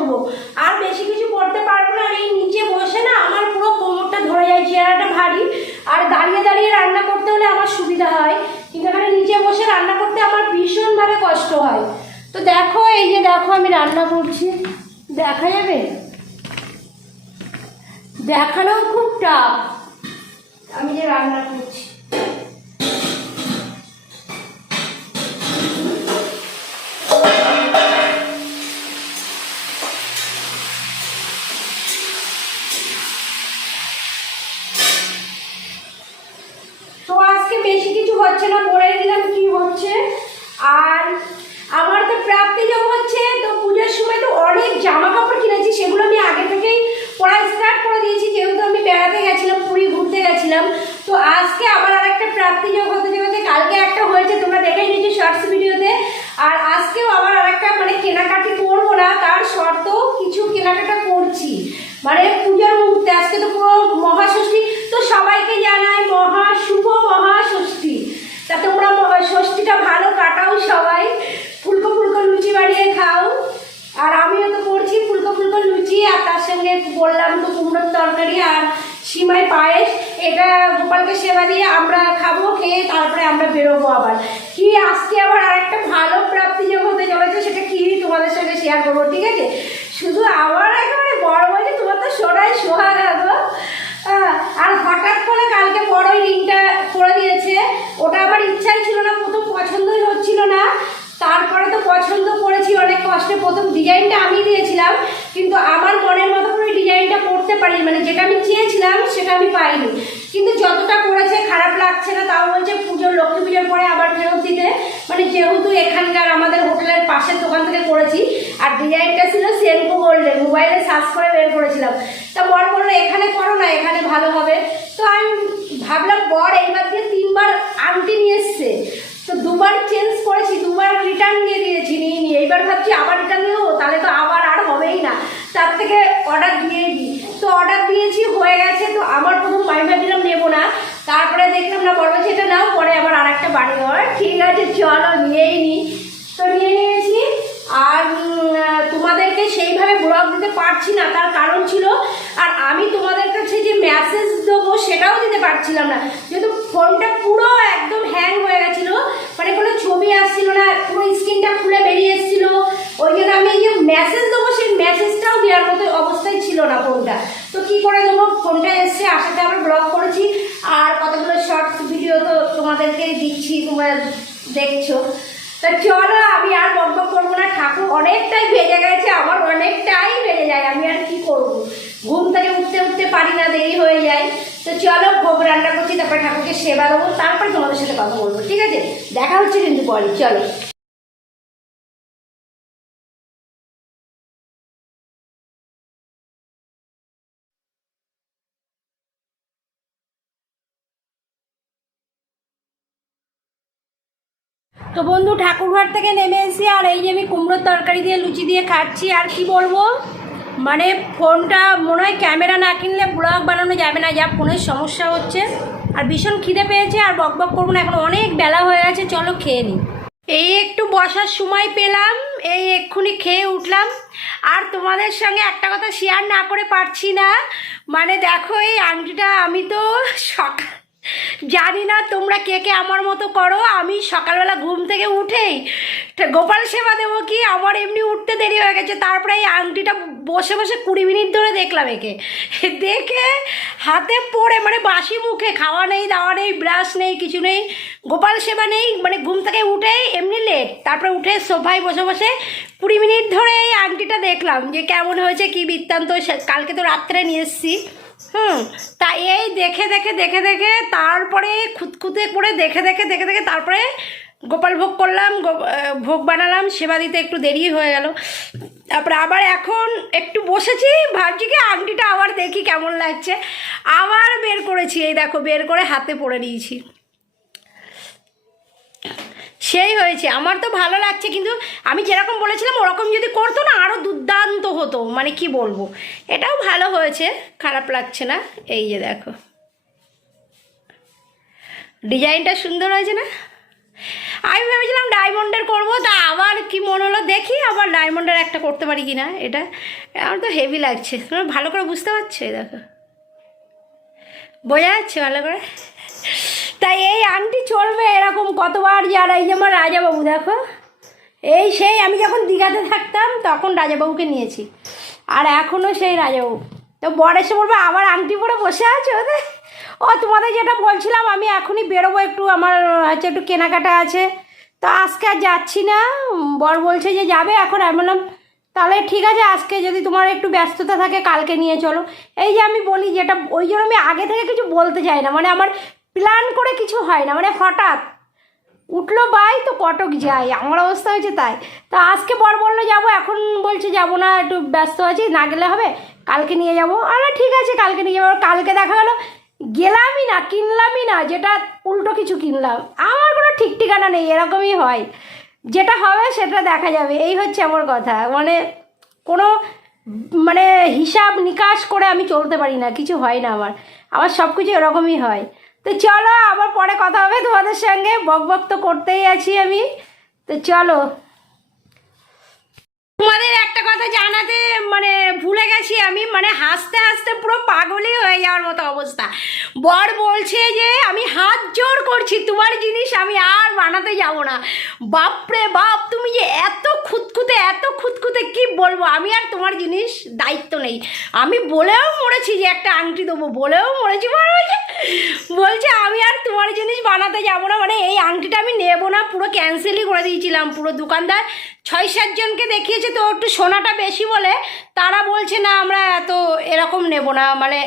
করবো, আর বেশি কিছু করতে পারবো না। আর এই নিচে বসে না আমার পুরো কোমরটা ধরে যায়, চেহারাটা ভারী, আর দাঁড়িয়ে দাঁড়িয়ে রান্না করতে হলে আমার সুবিধা হয়, কিন্তু এখানে নিচে বসে রান্না করতে আমার ভীষণভাবে কষ্ট হয়। তো দেখো, এই যে দেখো আমি রান্না করছি, দেখা যাবে, দেখানোও খুব টাফ আমি যে রান্না করছি। তো আজকে বেশি কিছু হচ্ছে না, বলে দিলাম কি হচ্ছে। আর আমার তো প্রাপ্তি যোগ হচ্ছে, তো পুজোর সময় তো অনেক জামা কাপড় কিনেছি, সেগুলো আমি আগে থেকেই পড়া স্টার্ট করে দিয়েছি, যেহেতু আমি বেড়াতে গেছিলাম, পুরী ঘুরতে গেছিলাম। তো আজকে আবার আরেকটা প্রাপ্তি যোগ হতে যাবে, কালকে একটা হয়েছে তোমরা দেখেই নিয়েছি শর্টস ভিডিওতে, আর আজকেও আবার আরেকটা, মানে কেনাকাটি করবো না তার শর্তেও কিছু কেনাকাটা করছি, মানে পূজার মুহূর্তে। আজকে তো পুরো মহাষষ্ঠী, তো সবাইকে জানাই শুভ মহাষষ্ঠী। তা তোমরা ষষ্ঠীটা ভালো কাটাও, সবাই ফুলকো ফুলকো লুচি বানিয়ে খাও। আর আমিও তো করছি ফুলকো ফুলকো লুচি, আর তার সঙ্গে বললাম তো কুমড়োর তরকারি আর সিমাই পায়েস। এটা গোপালকে সেবা দিয়ে আমরা খাবো, খেয়ে তারপরে আমরা বেরোবো আবার। কি আজকে আবার আরেকটা ভালো প্রাপ্তি যোগ হতে চলেছে, সেটা কি তোমাদের সঙ্গে শেয়ার করবো, ঠিক আছে? শুধু আমার একেবারে বড় হয়েছে, তোমার তো সোনায় সোহাগা গো। আর হঠাৎ করে কালকে বড় রিংটা করে দিয়েছে, ওটা আমার ইচ্ছাই ছিল না, প্রথম পছন্দই হচ্ছিল না, তারপরে তো পছন্দ করেছি অনেক কষ্টে। প্রথম ডিজাইনটা আমি দিয়েছিলাম, কিন্তু আমার মনের মতো করে ডিজাইনটা করতে পারিনি, মানে যেটা আমি চেয়েছিলাম সেটা আমি পাইনি। কিন্তু যতটা করেছে খারাপ লাগছে না, তাও বলছে পুজোর, লক্ষ্মী পুজোর পরে আবার ফেরত দিতে, মানে যেহেতু এখানকার আমাদের হোটেলের পাশের দোকান থেকে করেছি। আর ডিজাইনটা ছিল সেনকো গোল্ডের, মোবাইলে সার্চ করে বের করেছিলাম। তা বর বললো এখানে করো না, এখানে ভালো হবে। তো আমি ভাবলাম বর এইবার দিয়ে 3বার আংটি নিয়ে এসছে, তো 2বার চেঞ্জ করেছি, 2বার রিটার্ন দিয়ে দিয়েছি, নিয়ে এইবার ভাবছি আবার রিটার্ন নেবো, তাহলে তো আবার আর হবেই না, তার থেকে অর্ডার দিয়েই দিই। তো অর্ডার দিয়েছি, হয়ে গেছে। তো আমার প্রথম আমি ভাবছিলাম নেবো না, তারপরে দেখলাম না, বড় সেটা নাও, পরে আবার আর একটা বাড়ি হয়, ঠিক আছে চলো নিয়েই নিই। তো নিয়ে নিয়েছি। আর তোমাদেরকে সেইভাবে ব্লগ দিতে পারছি না, তার কারণ ছিল, আর আমি তোমাদের কাছে যে মেসেজ দেবো সেটাও দিতে পারছিলাম না, যেহেতু ফোনটা পুরো একদম হ্যাং হয়ে গেছিলো, মানে কোনো ছবি আসছিল না, পুরো স্ক্রিনটা খুলে বেরিয়ে এসেছিল। ওই জন্য আমি এই যে মেসেজ দেবো সেই মেসেজটাও দেওয়ার মতো অবস্থায় ছিল না ফোনটা। তো কি করে দেবো, ফোনটা এসছে, আসাতে আবার ব্লগ করেছি, আর কতগুলো শর্টস ভিডিও তো তোমাদেরকে দিচ্ছি, তোমরা দেখছো। তা চলো, আমি আর বকবক করবো না, ঠাকুর অনেকটাই ভেজে গেছে, আমার অনেকটাই ভেজে যায়, আমি আর কি করবো, ঘুম থেকে উঠতে পারি না, দেরি হয়ে যায়। তো চলো, ভোগ রান্না করছি, তারপরে ঠাকুরকে সেবা দেবো, তারপরে তোমাদের সাথে কথা বলবো, ঠিক আছে? দেখা হচ্ছে কিন্তু পরে, চলো। তো বন্ধু, ঠাকুরঘর থেকে নেমে এসেছি, আর এই যে আমি কুমড়োর তরকারি দিয়ে লুচি দিয়ে খাচ্ছি। আর কি বলবো, মানে ফোনটা মনে হয় ক্যামেরা না কিনলে ব্লগ বানানো যাবে না, যা ফোনের সমস্যা হচ্ছে। আর ভীষণ খিদে পেয়েছে, আর বকবক করবো না, এখন অনেক বেলা হয়ে গেছে, চলো খেয়ে নিই। এই একটু বসার সময় পেলাম, এই এক্ষুনি খেয়ে উঠলাম। আর তোমাদের সঙ্গে একটা কথা শেয়ার না করে পারছি না, মানে দেখো এই আংটিটা, আমি তো সকাল, জানি না তোমরা কে কে আমার মতো করো, আমি সকালবেলা ঘুম থেকে উঠেই গোপাল সেবা দেবো কি, আমার এমনি উঠতে দেরি হয়ে গেছে, তারপরে এই আংটিটা বসে বসে 20 মিনিট ধরে দেখলাম, একে দেখে হাতে পড়ে, মানে বাসি মুখে, খাওয়া নেই, দাওয়া নেই, ব্রাশ নেই, কিছু নেই, গোপাল সেবা নেই, মানে ঘুম থেকে উঠেই এমনি লেট, তারপরে উঠে সোফায় বসে বসে 20 মিনিট ধরে এই আংটিটা দেখলাম যে কেমন হয়েছে, কি বৃত্তান্ত। কালকে তো রাত্রে নিয়ে এসেছি, তা এই দেখে দেখে দেখে দেখে তারপরে খুঁতখুঁতে করে দেখে দেখে দেখে দেখে তারপরে গোপাল ভোগ করলাম, ভোগ বানালাম, সেবা দিতে একটু দেরি হয়ে গেল। তারপরে আবার এখন একটু বসেছি, ভাবছি কি আংটিটা আবার দেখি কেমন লাগছে, আবার বের করেছি, এই দেখো বের করে হাতে পরে নিয়েছি। সেই হয়েছে, আমার তো ভালো লাগছে, কিন্তু আমি যেরকম বলেছিলাম ওরকম যদি করতো না আরও দুর্দান্ত হতো, মানে কি বলবো। এটাও ভালো হয়েছে, খারাপ লাগছে না। এই যে দেখো ডিজাইনটা সুন্দর হয়েছে না, আমি ভেবেছিলাম ডায়মন্ডের করবো, তা আবার কি মনে হলো দেখি আবার ডায়মন্ডের একটা করতে পারি কি না। এটা আমার তো হেভি লাগছে, তোমরা ভালো করে বুঝতে পারছো? দেখো বোঝা যাচ্ছে ভালো করে। তাই এই আংটি চলবে এরকম কতবার, যারা এই যে আমার রাজাবাবু দেখো, এই সেই আমি যখন দীঘাতে থাকতাম তখন রাজাবাবুকে নিয়েছি, আর এখনও সেই রাজাবাবু। তো বর এসে বলবে আবার আংটি পরে বসে আছো। ও তোমাদের যেটা বলছিলাম, আমি এখনই বেরোবো, একটু আমার হচ্ছে একটু কেনাকাটা আছে, তো আজকে আর যাচ্ছি না। বর বলছে যে যাবে এখন, আমি বললাম তাহলে ঠিক আছে, আজকে যদি তোমার একটু ব্যস্ততা থাকে কালকে নিয়ে চলো। এই যে আমি বলি যেটা, ওই জন্য আমি আগে থেকে কিছু বলতে চাই না, মানে আমার প্ল্যান করে কিছু হয় না, মানে হঠাৎ উঠলো বাই তো কটক যাই, আমার অবস্থা হয়েছে তাই। তো আজকে বর বললো যাবো, এখন বলছে যাবো না, একটু ব্যস্ত আছি, না গেলে হবে, কালকে নিয়ে যাবো। আমরা ঠিক আছে কালকে নিয়ে যাবো। কালকে দেখা গেলো গেলামই না, কিনলামই না, যেটা উল্টো কিছু কিনলাম। আমার কোনো ঠিক ঠিকানা নেই, এরকমই হয়, যেটা হবে সেটা দেখা যাবে, এই হচ্ছে আমার কথা। মানে কোনো মানে হিসাব নিকাশ করে আমি চলতে পারি না, কিছু হয় না আমার সব কিছু এরকমই হয়। তো চলো আবার পরে কথা হবে তোমাদের সঙ্গে, বক বক তো করতেই আছি আমি। তো চলো, তোমাদের একটা কথা জানাতে মানে ভুলে গেছি আমি, মানে হাসতে হাসতে পুরো পাগলই হয়ে যাওয়ার মতো অবস্থা। বর বলছে যে আমি হাত জোর করছি, তোমার জিনিস আমি আর বানাতে যাব না। বাপরে বাপ, তুমি যে এত খুঁতখুঁতে কি বলবো, আমি আর তোমার জিনিস দায়িত্ব নেই। আমি বলেও মরেছি যে একটা আংটি দেবো, বলেও মরেছি। বলছে আমি আর তোমার জিনিস বানাতে যাব না, মানে এই আংটিটা আমি নেবো না, পুরো ক্যান্সেলই করে দিয়েছিলাম। পুরো দোকানদার 6-7 জনকে দেখিয়েছে, তো একটু সোনাটা বেশি বলে তারা বলছে না আমরা এত এরকম নেব না, মানে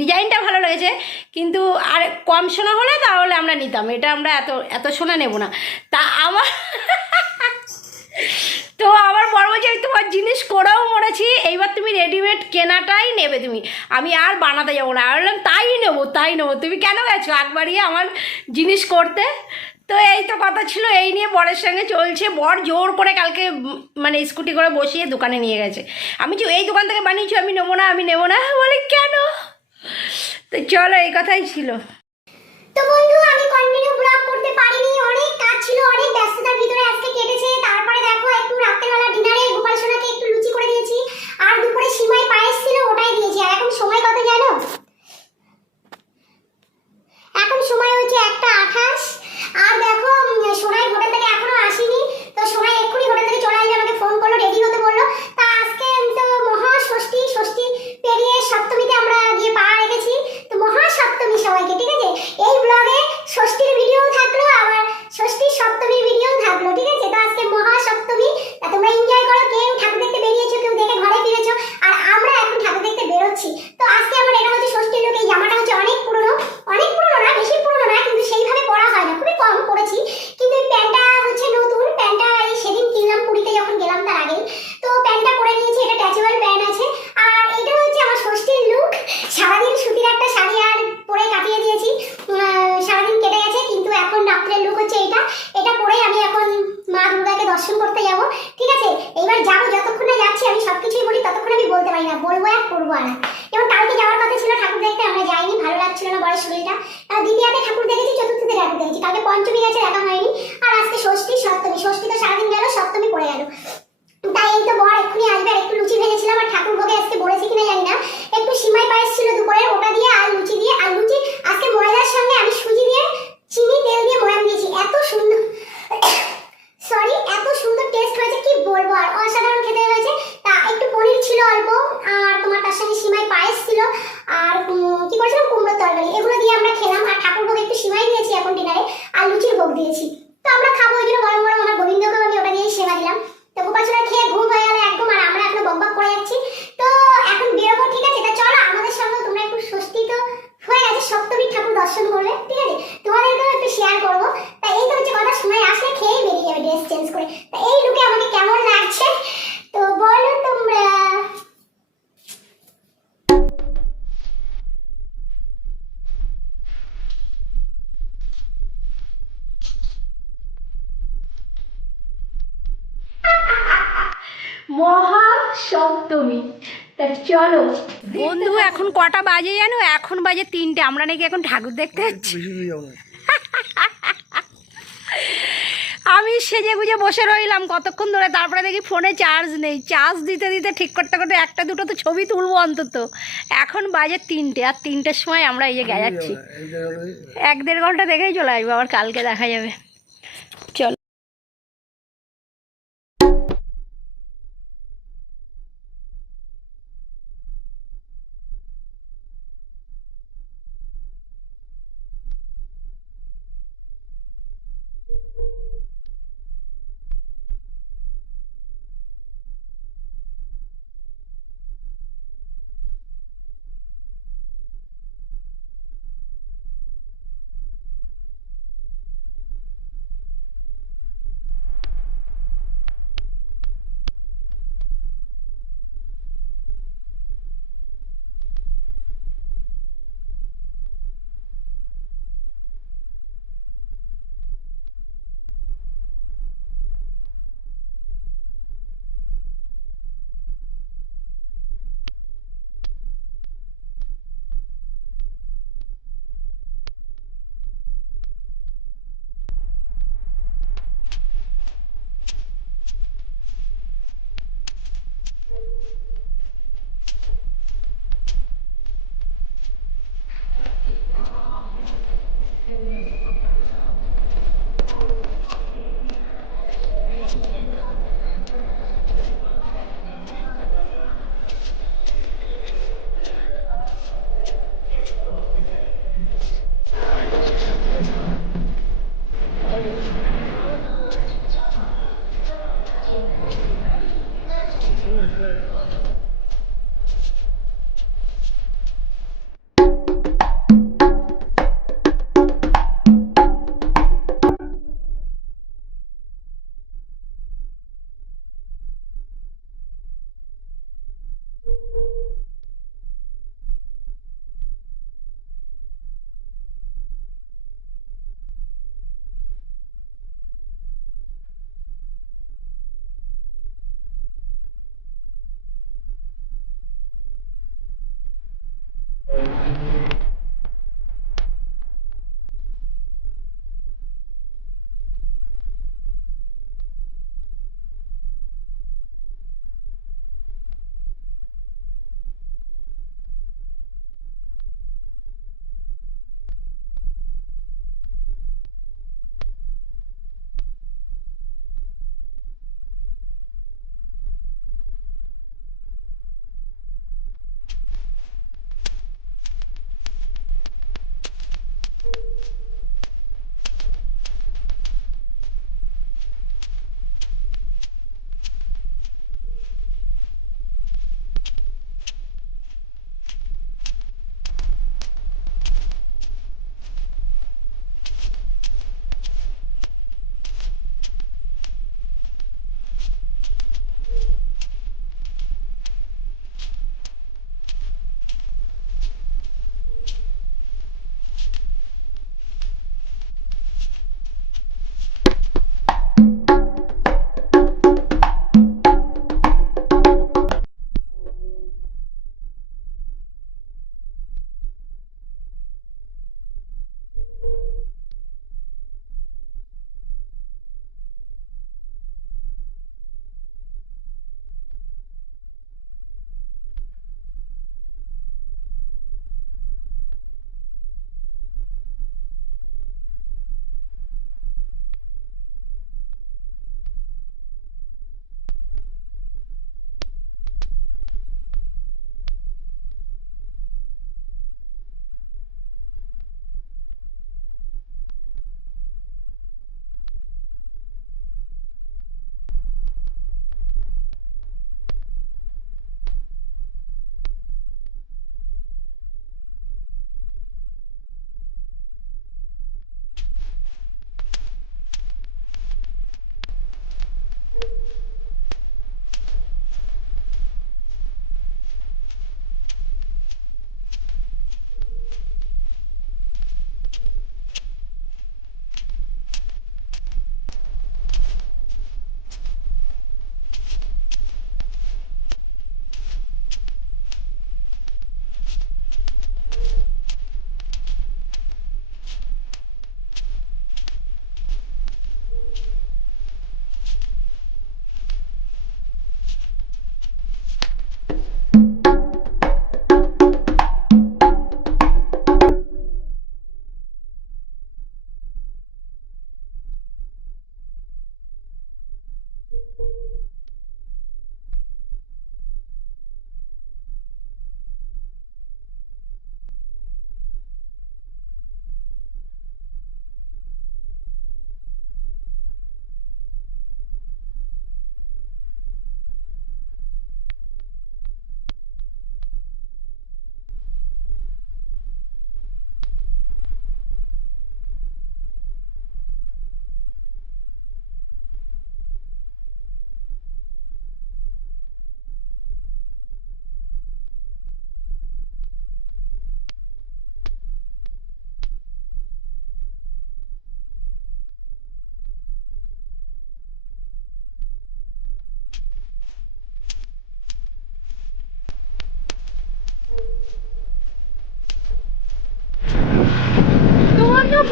ডিজাইনটা ভালো লেগেছে কিন্তু আর কম সোনা হলে তাহলে আমরা নিতাম, এটা আমরা এত সোনা নেব না। তা আমার তো আমার বড় বলছে আমি তোমার জিনিস করেও মরেছি, এইবার তুমি রেডিমেড কেনাটাই নেবে তুমি, আমি আর বানাতে যাবো না। আমি বললাম তাই নেবো, তুমি কেন গেছো একবারই আমার জিনিস করতে? তো এই তো কথা ছিল, এই নিয়ে বরের সঙ্গে চলছে। বর জোর করে কালকে মানে স্কুটি করে বসিয়ে দোকানে নিয়ে গেছে। আমি যে এই দোকান থেকে বানিয়েছি, আমি নেবো না। বলে কেন? তো চলো, এই কথাই ছিল। তো বন্ধু, আমি কন্টিনিউ ব্লগ করতে পারিনি, অনেক কাজ ছিল, অনেক ব্যস্ততার ভিতরে আজকে কেটেছে। তারপরে দেখো একটু রাত্রেবেলা ডিনারে গোপাল সোনাকে একটু লুচি করে দিয়েছি, আর দুপুরে সিমাই পায়েস ছিল ওটাই দিয়েছি। আর এখন সময় কত জানো? এখন সময় হচ্ছে 1:28। আর দেখো সোনাই হোটেল থেকে এখনো আসেনি, তো সোনাই এক্ষুনি হোটেল থেকে চলে আসবে, আমাকে ফোন করলো, রেডি হতে বললো। তা আজকে তো মহা ষষ্ঠী পেরিয়ে সপ্তমীতে আমরা গিয়ে পা রেখেছি। তো মহা সপ্তমী সবাইকে, ঠিক আছে? এই ব্লগে ষষ্ঠীর ভিডিও থাকলো, আবার ষষ্ঠীর সপ্তমীর ভিডিও থাকলো, ঠিক আছে? তো আজকে মহা সপ্তমী, তা তোমরা এনজয় করো। কেউ ঠাকুর দেখতে বেরিয়েছো, কেউ দেখে ঘরে ফিরেছো, আর আমরা এখন ঠাকুর দেখতে বেরোচ্ছি। তো আজকে আমার এটা হচ্ছে ষষ্ঠীর লোক। এই জামাটা হচ্ছে অনেক পুরনো না, বেশি পুরনো না, কিন্তু সেইভাবে পরা হয় না, খুবই কম পরেছি। কিন্তু এই প্যান্টটা হচ্ছে নতুন, প্যান্টটা এই সেদিন কিনলাম পুরীতে যখন গেলাম তার আগে। তো প্যান্টটা পরে নিয়েছি, এটা ট্যাচেবল প্যান্ট আছে। আর এটা হচ্ছে আমার ষষ্ঠীর লুক। সারাদিন সুতির একটা শাড়ি আর পরে কাটিয়ে দিয়েছি, সারাদিন কেটে গেছে, কিন্তু এখন রাত্রের লুক হচ্ছে এটা পরেই আমি এখন মা দুর্গাকে দর্শন করতে যাব, ঠিক আছে? এইবার যাবো, যতক্ষণ না যাচ্ছি আমি সবকিছুই বলি, ততক্ষণ আমি বলতে পারি না, বলবো আর করবো আর। যেমন কালকে যাওয়ার কথা ছিল ঠাকুর দেখতে, আমরা যাইনি, ভালো লাগছিল না বড় শরীরটা। দ্বিতীয়াতে ঠাকুর দেখেছি, চতুর্থীতে ঠাকুর দেখেছি, কালকে পঞ্চমী গেছে, দেখা হয়নি। আর আজকে ষষ্ঠী তো সারাদিন গেল, সপ্তমী পড়ে গেল। তাই এই তো বর এক্ষুনি আসবে। আর একটু লুচি ভেজেছিলাম, আর ঠাকুর ভোগে আজকে বলেছি কিনা জানি না, একটু সিমাই পায়েস ছিল দুপুরে, ওটা দিয়ে আর লুচি দিয়ে, আর লুচি আজকে ময়দার সঙ্গে আমি সুজি দিয়ে চিনি তেল দিয়ে ময়াম দিয়েছি, এত সুন্দর এত সুন্দর টেস্ট হয়েছে, কি বলবো, আর অসাধারণ খেতে হয়েছে। তা একটু পনির ছিল অল্প, আর তোমার তার সঙ্গে সিমাই পায়েস ছিল, আর কি করেছিলাম কুমড়োর তরকারি, এগুলো দিয়ে আমরা খেলাম। আর ঠাকুর ভোগ একটু সিমাই দিয়েছি এখন ডিনারে, আর লুচির ভোগ দিয়েছি। তো আমরা খাবো, ওই জন্য গরম গরম আমার গোবিন্দকেও আমি ওটা দিয়েই সেবা দিলাম। তো গোপাল সোনা খেয়ে ঘুম হয়ে গেল একদম, আর আমরা এখনো বকবক করে যাচ্ছি। তো এখন বেরোবো, ঠিক আছে? তা চলো আমাদের সঙ্গে তোমরা একটু, ষষ্ঠী তো হয়ে গেছে, সপ্তমীর ঠাকুর দর্শন করবে, ঠিক আছে? তোমাদেরকেও একটু শেয়ার করবো। তা এই তো হচ্ছে কথা, সময় আসলে খেয়েই বেরিয়ে যাবে ড্রেস চেঞ্জ করে। তা এই লুকে আমাকে কেমন লাগছে তো বলো তোমরা। মহা সপ্তমী। তা চলো বন্ধু, এখন কটা বাজে জানো? এখন বাজে 3টে। আমরা নাকি এখন ঠাকুর দেখতে যাচ্ছি। আমি সেজে গুজে বসে রইলাম কতক্ষণ ধরে, তারপরে দেখি ফোনে চার্জ নেই। চার্জ দিতে দিতে ঠিক করতে করতে একটা দুটো তো ছবি তুলবো অন্তত। এখন বাজে 3টে, আর 3টের সময় আমরা এই যে যাচ্ছি। 1-1.5 ঘন্টা দেখেই চলে আসবো, আবার কালকে দেখা যাবে। চল।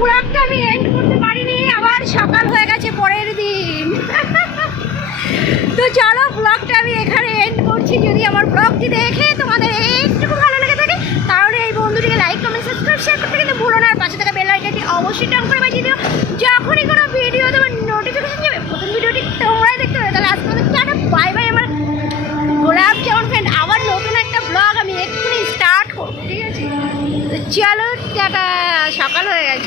ব্লগটা আমি এন্ড করতে পারিনি, আবার সকাল হয়ে গেছে পরের দিন। তো চলো ব্লগটা আমি এখানে এন্ড করছি। যদি আমার ব্লগটি দেখে তোমাদের একটু ভালো লেগে থাকে তাহলে এই বন্ধুটিকে লাইক কমেন্ট সাবস্ক্রাইব শেয়ার করতে কিন্তু ভুলো না। আর পাশে থাকা বেল আইকনটি অবশ্যই টান করে বাজিয়ে দিও, যখনই কোনো ভিডিও তোমার নোটিফিকেশন যাবে প্রথম ভিডিওটি তোমরাই দেখতে হবে। তাহলে আজকে আমাদের টাটা বাই বাই আমার গোলাপ জামুন ফ্রেন্ড। আবার নতুন একটা ব্লগ আমি এক্ষুনি স্টার্ট করবো, ঠিক আছে? চলো টাটা, সকাল হয়ে গেছে।